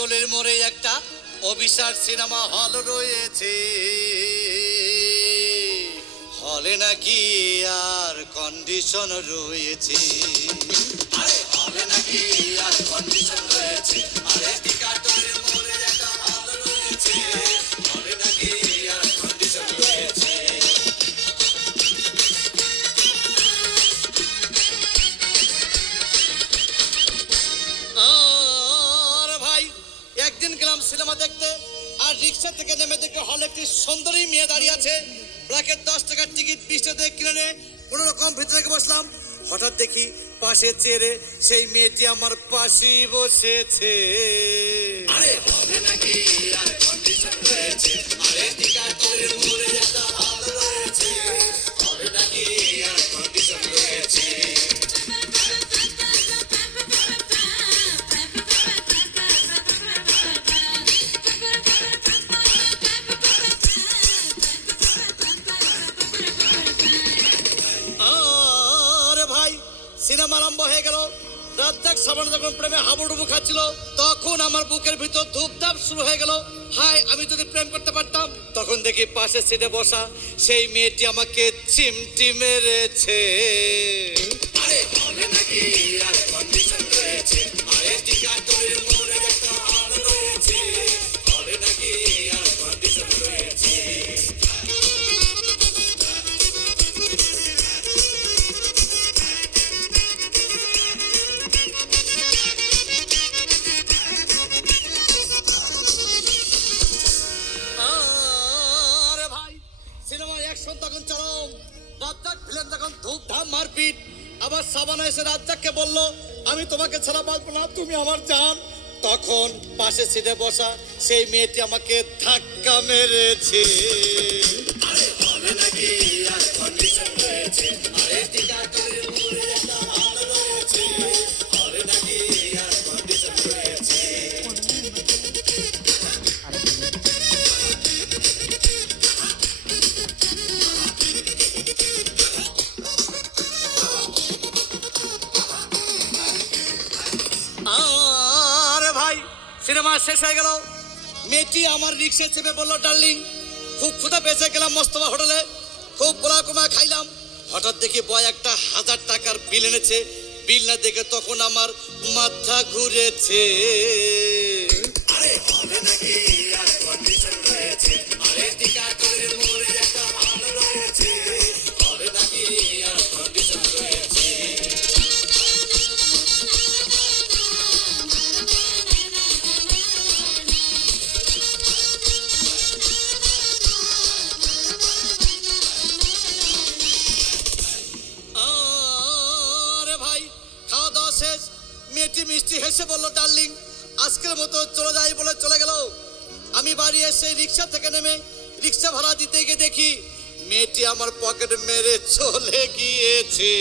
টোলের মোড়ে একটা Abhisar cinema hall রয়েছে, হলে নাকি আর কন্ডিশন রয়েছে। আরে হলে নাকি আর কন্ডিশন রয়েছে, আরে টোলের মোড়ে একটা হল রয়েছে, হলে নাকি আর কন্ডিশন রয়েছে। একদিন গেলাম সিনেমা দেখতে, আর রিক্সা থেকে নেমে দেখে হলে একটি সুন্দরী মেয়ে দাঁড়িয়ে আছে। ব্র্যাকেট 10 টাকার টিকিট 20 টাকা দিয়ে কিনে নিয়ে কোনো রকম ভিতরে বসলাম। হঠাৎ দেখি পাশে চেয়ারে সেই মেয়েটি আমার পাশেই বসেছে। আরে হলে নাকি আর কন্ডিশন রয়েছে, আরে টোলের মোড়ে একটা হল রয়েছে, হলে নাকি আর কন্ডিশন রয়েছে। সিনেমা আরম্ভ হয়ে গেল। রাজ্জাক সাবানা যখন প্রেমে হাবুডুবু খাচ্ছিল, তখন আমার বুকের ভিতর ধূপধাপ শুরু হয়ে গেল। হাই, আমি যদি প্রেম করতে পারতাম। তখন দেখি পাশে সিটে বসা সেই মেয়েটি আমাকে চিমটি মেরেছে। আরে হলে নাকি আর কন্ডিশন রয়েছে, আরে টোলের মোড়ে একটা হল রয়েছে, হলে নাকি আর কন্ডিশন রয়েছে। তখন চরম, রাজ্জাক ভিলেন তখন ধূপধাম মারপিট। আবার সাবানা এসে রাজ্জাককে বলল, আমি তোমাকে ছাড়া বাঁচবো না, তুমি আমার জান। তখন পাশে সিটে বসা সেই মেয়েটি আমাকে ধাক্কা মেরেছে। আরে হলে নাকি আর কন্ডিশন রয়েছে, আরে টোলের মোড়ে একটা হল রয়েছে, হলে নাকি আর কন্ডিশন রয়েছে। সিনেমা শেষ হয়ে গেল। মেয়েটি আমার রিক্সা চেপে বললো, ডার্লিং খুব ক্ষুধা পেয়েছে, গেলাম মোস্তফা হোটেলে, খুব পোলা কমা খাইলাম। হঠাৎ দেখি বয় একটা 1000 টাকার বিল এনেছে। বিল না দেখে তখন আমার মাথা ঘুরেছে। আরে হলে নাকি আর কন্ডিশন রয়েছে, আরে টোলের মোড়ে একটা হল রয়েছে, হলে নাকি আর কন্ডিশন রয়েছে। মেয়েটি মিষ্টি হেসে বলল, ডার্লিং আজকের মতো চলে যাই বলে চলে গেল। আমি বাড়ি এসে রিক্সা থেকে নেমে রিক্সা ভাড়া দিতে গিয়ে দেখি মেয়েটি আমার পকেট মেরে চলে গিয়েছে।